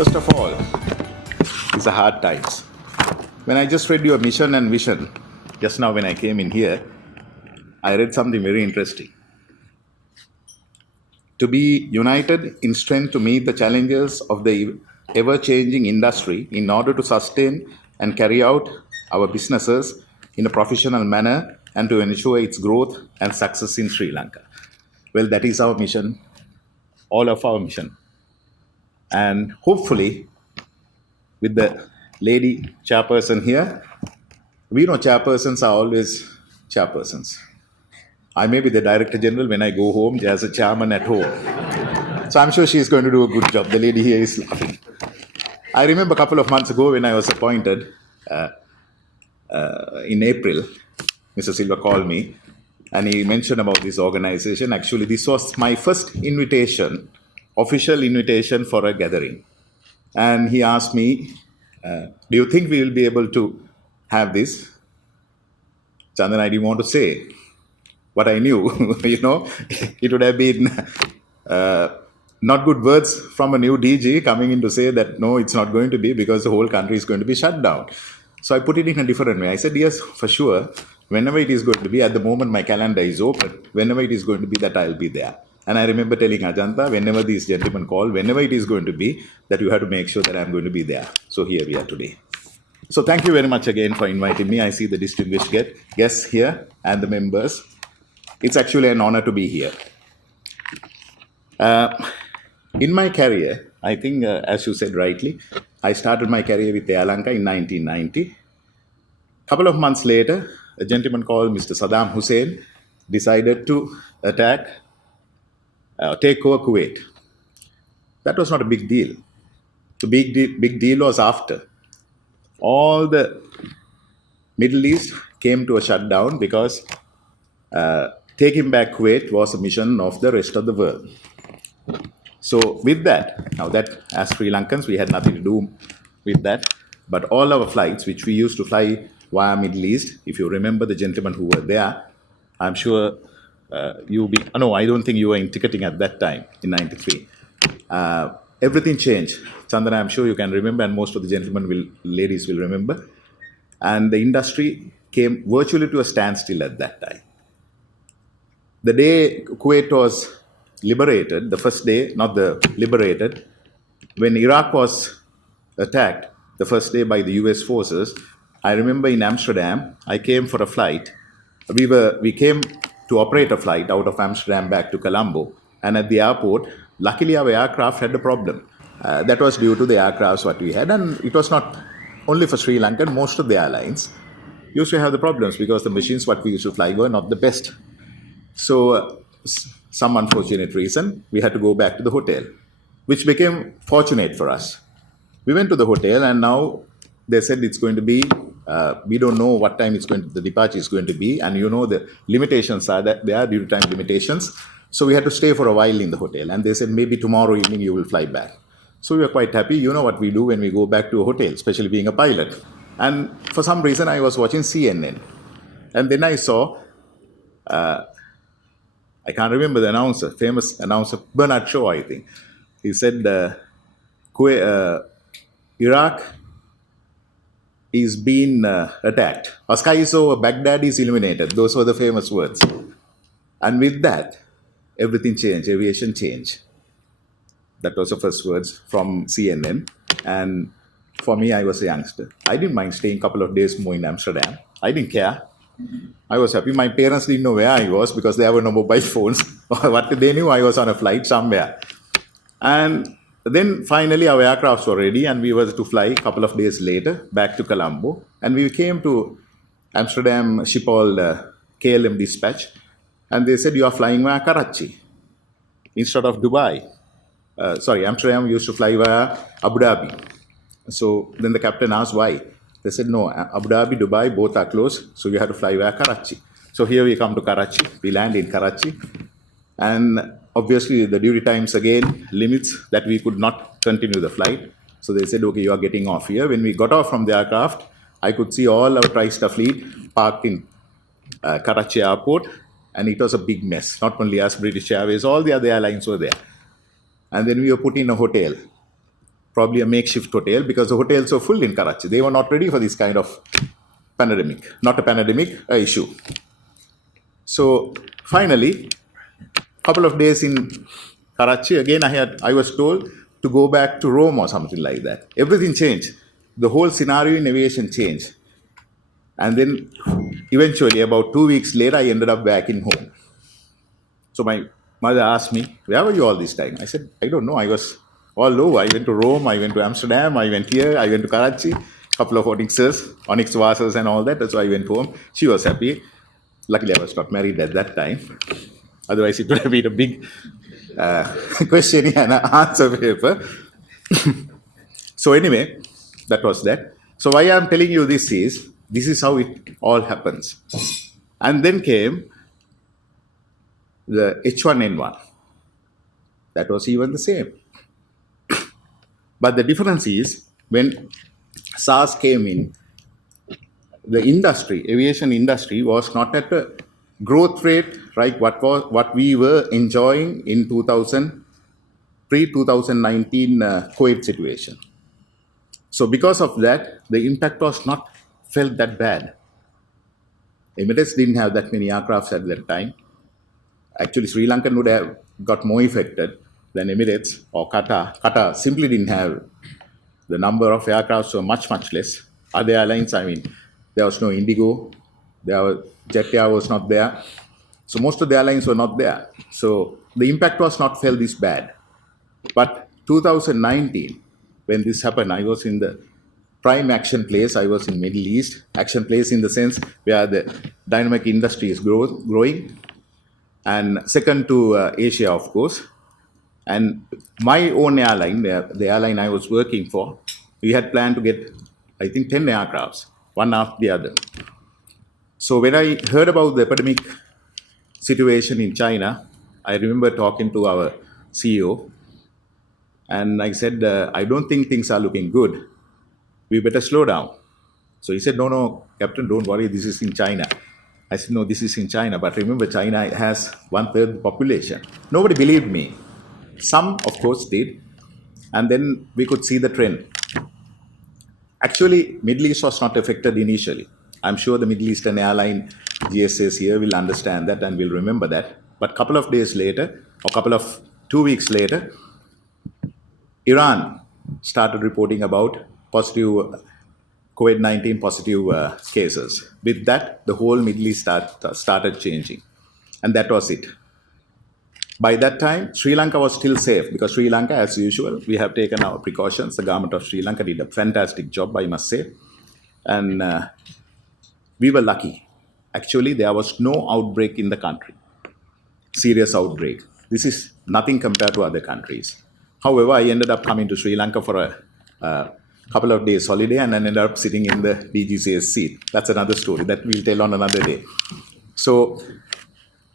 First of all, it's a hard times. When I just read your mission and vision, just now when I came in here, I read something very interesting. To be united in strength to meet the challenges of the ever changing industry in order to sustain and carry out our businesses in a professional manner and to ensure its growth and success in Sri Lanka. Well, that is our mission, all of our mission. And hopefully, with the lady chairperson here, we know chairpersons are always chairpersons. I may be the director general when I go home, there's a chairman at home. So I'm sure she's going to do a good job. The lady here is laughing. I remember a couple of months ago when I was appointed in April, Mr. Silva called me and he mentioned about this organization. Actually, this was my first invitation, official invitation for a gathering. And he asked me, do you think we will be able to have this? Chandan, I didn't want to say what I knew. It would have been not good words from a new DG coming in to say that no, it's not going to be because the whole country is going to be shut down. So I put it in a different way. I said, yes, for sure. Whenever it is going to be, at the moment my calendar is open. Whenever it is going to be, that I'll be there. And I remember telling Ajanta, whenever these gentlemen call, whenever it is going to be, that you have to make sure that I'm going to be there. So here we are today. So thank you very much again for inviting me. I see the distinguished guests here and the members. It's actually an honor to be here. In my career, I think, as you said rightly, I started my career with Air Lanka in 1990. A couple of months later, a gentleman called Mr. Saddam Hussein decided to take over Kuwait. That was not a big deal. The big deal was after. All the Middle East came to a shutdown because taking back Kuwait was a mission of the rest of the world. So with that, now that as Sri Lankans, we had nothing to do with that, but all our flights, which we used to fly via Middle East, if you remember the gentlemen who were there, I'm sure no, I don't think you were in ticketing at that time, in 93. Everything changed. Chandana, I'm sure you can remember, and most of the ladies will remember. And the industry came virtually to a standstill at that time. The day Kuwait was liberated, the first day, liberated, when Iraq was attacked, the first day by the US forces, I remember in Amsterdam, I came for a flight. We came to operate a flight out of Amsterdam back to Colombo. And at the airport, luckily our aircraft had a problem. That was due to the aircrafts what we had. And it was not only for Sri Lanka, most of the airlines used to have the problems because the machines what we used to fly were not the best. So some unfortunate reason, we had to go back to the hotel, which became fortunate for us. We went to the hotel and now they said it's going to be, we don't know what time the departure is going to be. And the limitations are that there are due to time limitations. So we had to stay for a while in the hotel. And they said, maybe tomorrow evening you will fly back. So we were quite happy. You know what we do when we go back to a hotel, especially being a pilot. And for some reason, I was watching CNN. And then I saw, I can't remember the announcer, famous announcer, Bernard Shaw, I think. He said, Iraq is being attacked. Our sky is over, Baghdad is illuminated. Those were the famous words. And with that, everything changed, aviation changed. That was the first words from CNN. And for me, I was a youngster. I didn't mind staying a couple of days more in Amsterdam. I didn't care. I was happy. My parents didn't know where I was because there were no mobile phones. What they knew, I was on a flight somewhere. And then finally our aircrafts were ready and we were to fly a couple of days later back to Colombo. And we came to Amsterdam Schiphol KLM dispatch. And they said, you are flying via Karachi instead of Dubai. Amsterdam used to fly via Abu Dhabi. So then the captain asked why. They said, no, Abu Dhabi, Dubai, both are closed. So you have to fly via Karachi. So here we come to Karachi. We land in Karachi. And obviously the duty times again limits that we could not continue the flight. So they said, okay, you are getting off here. When we got off from the aircraft, I could see all our TriStar fleet parked in Karachi airport. And it was a big mess. Not only us, British Airways, all the other airlines were there. And then we were put in a hotel. probably a makeshift hotel because the hotels were full in Karachi. They were not ready for this kind of pandemic, not a pandemic, a issue. So finally, couple of days in Karachi, again I was told to go back to Rome or something like that. Everything changed. The whole scenario in aviation changed. And then eventually, about 2 weeks later, I ended up back in home. So my mother asked me, where were you all this time? I said, I don't know. I was all over. I went to Rome, I went to Amsterdam, I went here, I went to Karachi, couple of Onyx Vasas and all that. So I went home. She was happy. Luckily, I was not married at that time. Otherwise, it would have been a big question and answer paper. So anyway, that was that. So why I'm telling you this is how it all happens. And then came the H1N1. That was even the same. But the difference is when SARS came in, the industry, aviation industry, was not at a growth rate like what we were enjoying in pre-2019 COVID situation. So because of that, the impact was not felt that bad. Emirates didn't have that many aircrafts at that time. Actually, Sri Lanka would have got more affected than Emirates or Qatar. Qatar simply didn't have the number of aircrafts were much, much less. Other airlines, there was no Indigo, Jet Air was not there. So most of the airlines were not there. So the impact was not felt this bad. But 2019, when this happened, I was in the prime action place. I was in Middle East. Action place in the sense where the dynamic industry is growing. And second to Asia, of course. And my own airline, the airline I was working for, we had planned to get, I think, 10 aircrafts, one after the other. So when I heard about the epidemic situation in China, I remember talking to our CEO, and I said, I don't think things are looking good. We better slow down. So he said, no, Captain, don't worry, this is in China. I said, no, this is in China. But remember, China has 1/3 the population. Nobody believed me. Some, of course, did. And then we could see the trend. Actually, Middle East was not affected initially. I'm sure the Middle Eastern airline GSS here will understand that and will remember that. But a couple of days later, or 2 weeks later, Iran started reporting about positive COVID-19 positive cases. With that, the whole Middle East started changing. And that was it. By that time, Sri Lanka was still safe because Sri Lanka, as usual, we have taken our precautions. The government of Sri Lanka did a fantastic job, I must say. And we were lucky. Actually, there was no outbreak in the country, serious outbreak. This is nothing compared to other countries. However, I ended up coming to Sri Lanka for a couple of days holiday and then ended up sitting in the DGCS seat. That's another story that we'll tell on another day. So,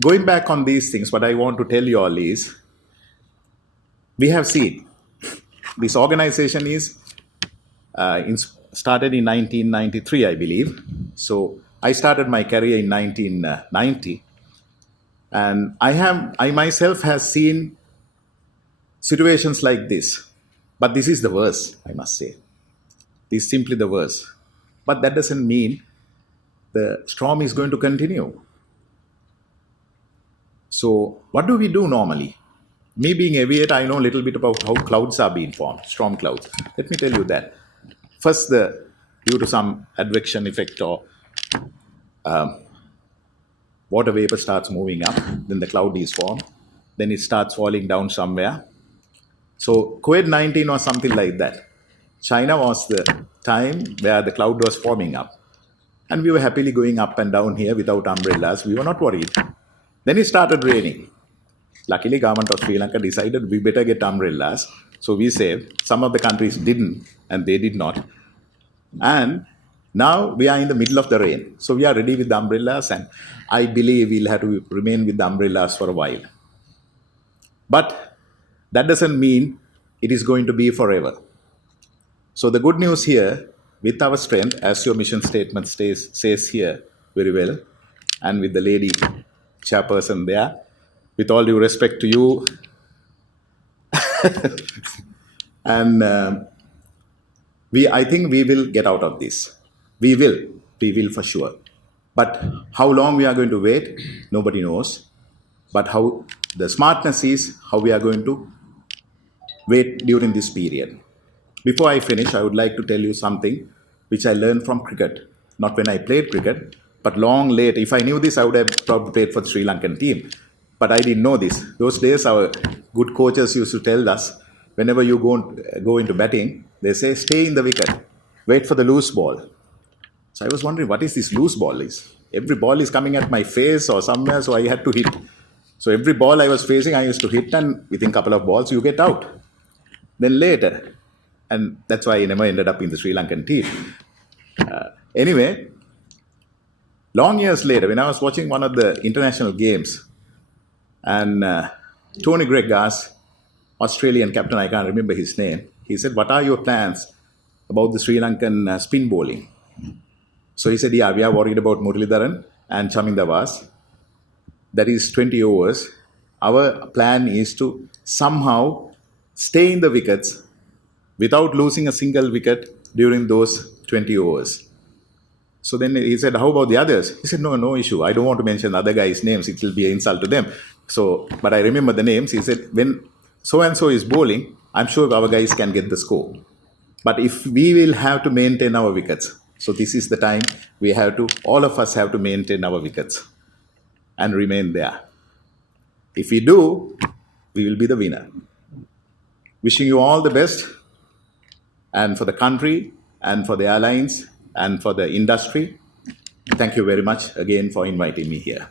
going back on these things, what I want to tell you all is, we have seen this organization is started in 1993, I believe. So I started my career in 1990, and I myself has seen situations like this. But this is the worst, I must say. This is simply the worst. But that doesn't mean the storm is going to continue. So what do we do normally? Me being aviator, I know a little bit about how clouds are being formed, storm clouds. Let me tell you that. First, due to some advection effect or water vapor starts moving up, then the cloud is formed, then it starts falling down somewhere. So COVID-19 was something like that. China was the time where the cloud was forming up. And we were happily going up and down here without umbrellas. We were not worried. Then it started raining. Luckily, government of Sri Lanka decided we better get umbrellas. So we saved. Some of the countries didn't, and they did not. And now we are in the middle of the rain. So we are ready with the umbrellas, and I believe we'll have to remain with the umbrellas for a while. But that doesn't mean it is going to be forever. So the good news here, with our strength, as your mission statement says here very well, and with the lady chairperson there, with all due respect to you, And I think we will get out of this. We will for sure. But how long we are going to wait, nobody knows. But how the smartness is how we are going to wait during this period. Before I finish, I would like to tell you something which I learned from cricket. Not when I played cricket, but long late. If I knew this, I would have probably played for the Sri Lankan team. But I didn't know this. Those days, our good coaches used to tell us, whenever you go into batting, they say, stay in the wicket, wait for the loose ball. So I was wondering, what is this loose ball is? Every ball is coming at my face or somewhere, so I had to hit. So every ball I was facing, I used to hit, and within a couple of balls, you get out. Then later, and that's why I never ended up in the Sri Lankan team. Anyway, long years later, when I was watching one of the international games, and Tony Greig asked Australian captain, I can't remember his name, he said, what are your plans about the Sri Lankan spin bowling? So he said, yeah, we are worried about Muralidharan and Chaminda Vaas. That is 20 overs. Our plan is to somehow stay in the wickets without losing a single wicket during those 20 overs. So then he said, how about the others? He said, no issue. I don't want to mention the other guys' names. It will be an insult to them. So, but I remember the names. He said, when so-and-so is bowling, I'm sure our guys can get the score. But if we will have to maintain our wickets, so this is the time all of us have to maintain our wickets and remain there. If we do, we will be the winner. Wishing you all the best, and for the country, and for the airlines, and for the industry. Thank you very much again for inviting me here.